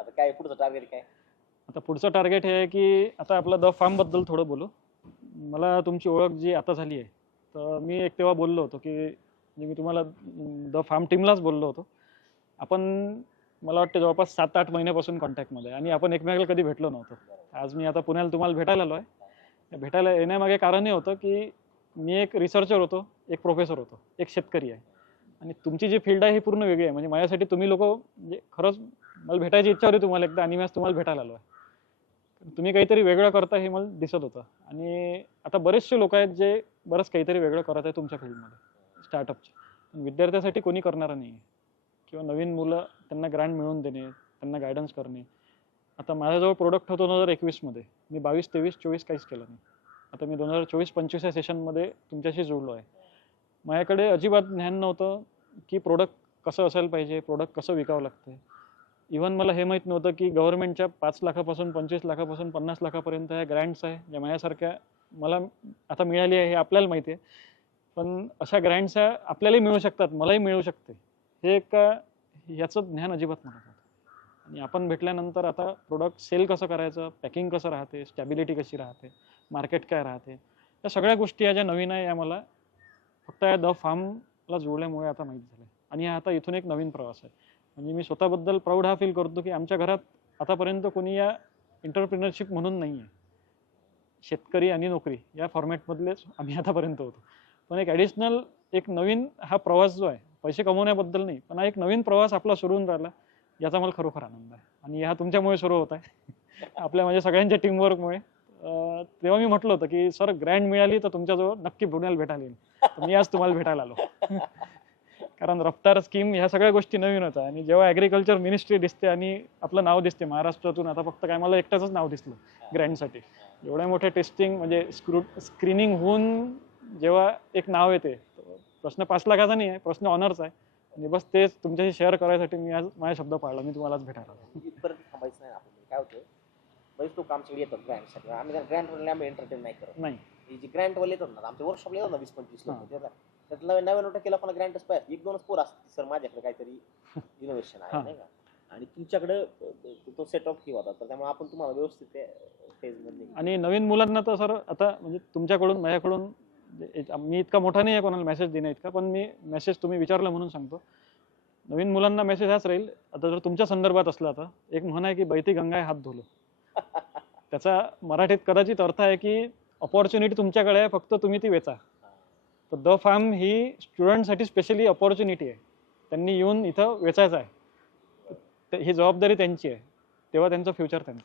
आता काय पुढचं टार्गेट काय? आता पुढचं टार्गेट हे आहे की आता आपलं द फार्म बद्दल थोडं बोलू. मला तुमची ओळख जी आता झाली आहे, तर मी एक तेव्हा बोललो होतो की म्हणजे मी तुम्हाला द फार्म टीमलाच बोललो होतो. आपण मला वाटतं जवळपास 7-8 महिन्यापासून कॉन्टॅक्टमध्ये आणि आपण एकमेकाला कधी भेटलो नव्हतो. आज मी आता पुण्याला तुम्हाला भेटायला आलो आहे. भेटायला येण्यामागे कारण हे होतं की मी एक रिसर्चर होतो, एक प्रोफेसर होतो, एक शेतकरी आहे आणि तुमची जी फील्ड आहे ही पूर्ण वेगळी आहे. म्हणजे माझ्यासाठी तुम्ही लोक म्हणजे खरंच मला भेटायची इच्छा होती तुम्हाला एकदा आणि मी आज तुम्हाला भेटायला आलो आहे. तुम्ही काहीतरी वेगळं करता हे मला दिसत होतं आणि आता बरेचसे लोक आहेत जे बरंच काहीतरी वेगळं करत आहे तुमच्या फील्डमध्ये स्टार्टअपचे. पण विद्यार्थ्यासाठी कोणी करणारं नाही आहे किंवा नवीन मुलं त्यांना ग्रँट मिळवून देणे, त्यांना गायडन्स करणे. आता माझ्याजवळ प्रोडक्ट होतो 2021मध्ये, मी 22, 23, 24 काहीच केलं नाही. आता मी 2024-25 या सेशनमध्ये तुमच्याशी जोडलो आहे. माझ्याकडे अजिबात ज्ञान नव्हतं की प्रोडक्ट कसं असायला पाहिजे, प्रोडक्ट कसं विकावं लागतं. इव्हन मला हे माहीत नव्हतं की गव्हर्नमेंटच्या 5 लाखापासून 25 लाखापासून 50 लाखापर्यंत ह्या ग्रँट्स आहे ज्या माझ्यासारख्या मला आता मिळाली आहे हे आपल्याला माहिती आहे. पण अशा ग्रँट्स आपल्यालाही मिळू शकतात, मलाही मिळू शकते हे याचं ज्ञान अजिबात नव्हतं. आणि आपण भेटल्यानंतर आता प्रोडक्ट सेल कसं करायचं, पॅकिंग कसं राहते, स्टॅबिलिटी कशी राहते, मार्केट काय राहते, या सगळ्या गोष्टी या ज्या नवीन आहे या मला फक्त या द फार्मला जोडल्यामुळे आता माहीत झालं. आणि हा आता इथून एक नवीन प्रवास आहे. म्हणजे मी स्वतःबद्दल प्राऊड हा फील करतो की आमच्या घरात आतापर्यंत कोणी या एंटरप्रिनरशिप म्हणून नाही आहे. शेतकरी आणि नोकरी या फॉर्मॅटमधलेच आम्ही आतापर्यंत होतो. पण एक ॲडिशनल एक नवीन हा प्रवास जो आहे, पैसे कमवण्याबद्दल नाही, पण हा एक नवीन प्रवास आपला सुरू होऊन राहिला याचा मला खरोखर आनंद आहे. आणि हा तुमच्यामुळे सुरू होत आहे आपल्या म्हणजे सगळ्यांच्या टीमवर्कमुळे. तेव्हा मी म्हटलं होतं की सर ग्रँड मिळाली तर तुमच्याजवळ नक्की पुण्याला भेटायला येईल. तर मी आज तुम्हाला भेटायला आलो कारण रफ्तार स्कीम ह्या सगळ्या गोष्टी नवीन होत्या आणि जेव्हा ॲग्रिकल्चर मिनिस्ट्री दिसते आणि आपलं नाव दिसते महाराष्ट्रातून, आता फक्त काय मला एकट्याचंच नाव दिसलं ग्रँडसाठी. एवढ्या मोठ्या टेस्टिंग म्हणजे स्क्रीनिंग होऊन जेव्हा एक नाव येते, प्रश्न 5 लाखाचा नाही आहे, प्रश्न ऑनरचा आहे. आणि बस तेच तुमच्याशी शेअर करायसाठी मी आज माझा शब्द पाळला, मी तुम्हालाच भेटायला आलो. इथपर्यंत थांबायचं नाही आपण. काय होतं बरेच लोक आमच्याकडे येतात ग्रँडसाठी. आम्ही ग्रँटवाले आम्ही एंटरटेन नाही करत. नाही हे जे ग्रँटवाले येतात ना आमच्या वर्कशॉपला येतात ना 20-25 लोक, त्यातला 99% लोकांना ग्रँटच पाहिजे. 1-2च पोर असतात सर माझ्याकडे काहीतरी इनोव्हेशन आहे नाही का, आणि तुमच्याकडे तो सेट ऑफ ही होता, तर त्यामुळे आपण तुम्हाला व्यवस्थित फेजमध्ये. आणि नवीन मुलांना तर सर आता म्हणजे तुमच्याकडून माझ्याकडून मी इतका मोठा नाही आहे कोणाला मेसेज देण्या इतका, पण मी मेसेज तुम्ही विचारलं म्हणून सांगतो. नवीन मुलांना मेसेज हाच राहील, आता जर तुमच्या संदर्भात असला तर एक म्हण आहे की बैती गंगाय हात धुलो. त्याचा मराठीत कदाचित अर्थ आहे की अपॉर्च्युनिटी तुमच्याकडे आहे, फक्त तुम्ही ती वेचा. तर द फार्म ही स्टुडंटसाठी स्पेशली अपॉर्च्युनिटी आहे. त्यांनी येऊन इथं वेचायचं आहे, ही जबाबदारी त्यांची आहे, तेव्हा त्यांचं फ्युचर त्यांचं.